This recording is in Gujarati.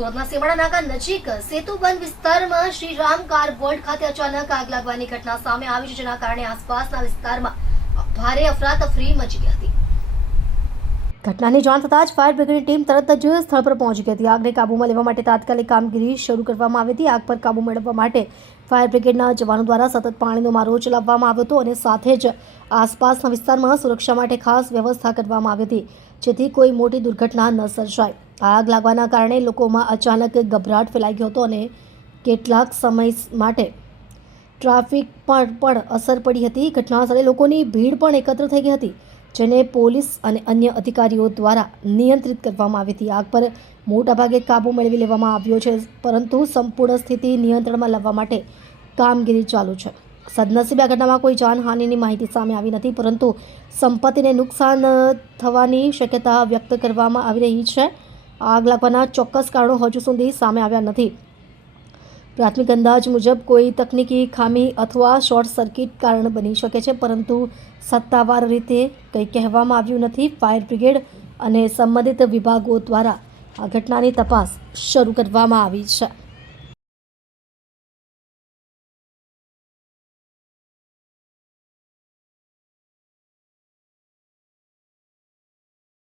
સુરતના સેવાડા નાકા નજીક સેતુબંધ વિસ્તારમાં શ્રીરામ કાર વોલ્ટ ખાતે અચાનક આગ લાગવાની ઘટના સામે આવી છે, જેના કારણે આસપાસના વિસ્તારમાં ભારે અફરાતફરી મચી ગઈ હતી। ઘટનાની જાણ થતાં જ ફાયર બ્રિગેડની ટીમ તરત જ સ્થળ પર પહોંચી ગઈ હતી। આગને કાબૂમાં લેવા માટે તાત્કાલિક કામગીરી શરૂ કરવામાં આવી હતી। આગ પર કાબૂ મેળવવા માટે ફાયર બ્રિગેડના જવાનો દ્વારા સતત પાણીનો મારો ચલાવવામાં આવ્યો હતો અને સાથે જ આસપાસના વિસ્તારમાં સુરક્ષા માટે ખાસ વ્યવસ્થા કરવામાં આવી હતી, જેથી કોઈ મોટી દુર્ઘટના ન સર્જાય। આગ લાગવાના કારણે લોકોમાં અચાનક ગભરાટ ફેલાઈ ગયો હતો અને કેટલાક સમય માટે ટ્રાફિક પર પણ અસર પડી હતી। ઘટનાસ્થળે લોકોની ભીડ પણ એકત્ર થઈ ગઈ હતી, જેને પોલીસ અને અન્ય અધિકારીઓ દ્વારા નિયંત્રિત કરવામાં આવી હતી। આગ પર મોટાભાગે કાબૂ મેળવી લેવામાં આવ્યો છે, પરંતુ સંપૂર્ણ સ્થિતિ નિયંત્રણમાં લાવવા માટે કામગીરી ચાલુ છે। સદનસીબે આ ઘટનામાં કોઈ જાનહાનિની માહિતી સામે આવી નથી, પરંતુ સંપત્તિને નુકસાન થવાની શક્યતા વ્યક્ત કરવામાં આવી રહી છે। આગ લાગવાના ચોક્કસ કારણો હજુ સુધી સામે આવ્યા નથી। પ્રાથમિક અંદાજ મુજબ કોઈ તકનીકી ખામી અથવા શોર્ટ સર્કિટ કારણ બની શકે છે, પરંતુ સત્તાવાર રીતે કંઈ કહેવામાં આવ્યું નથી। ફાયર બ્રિગેડ અને સંબંધિત વિભાગો દ્વારા આ ઘટનાની તપાસ શરૂ કરવામાં આવી છે।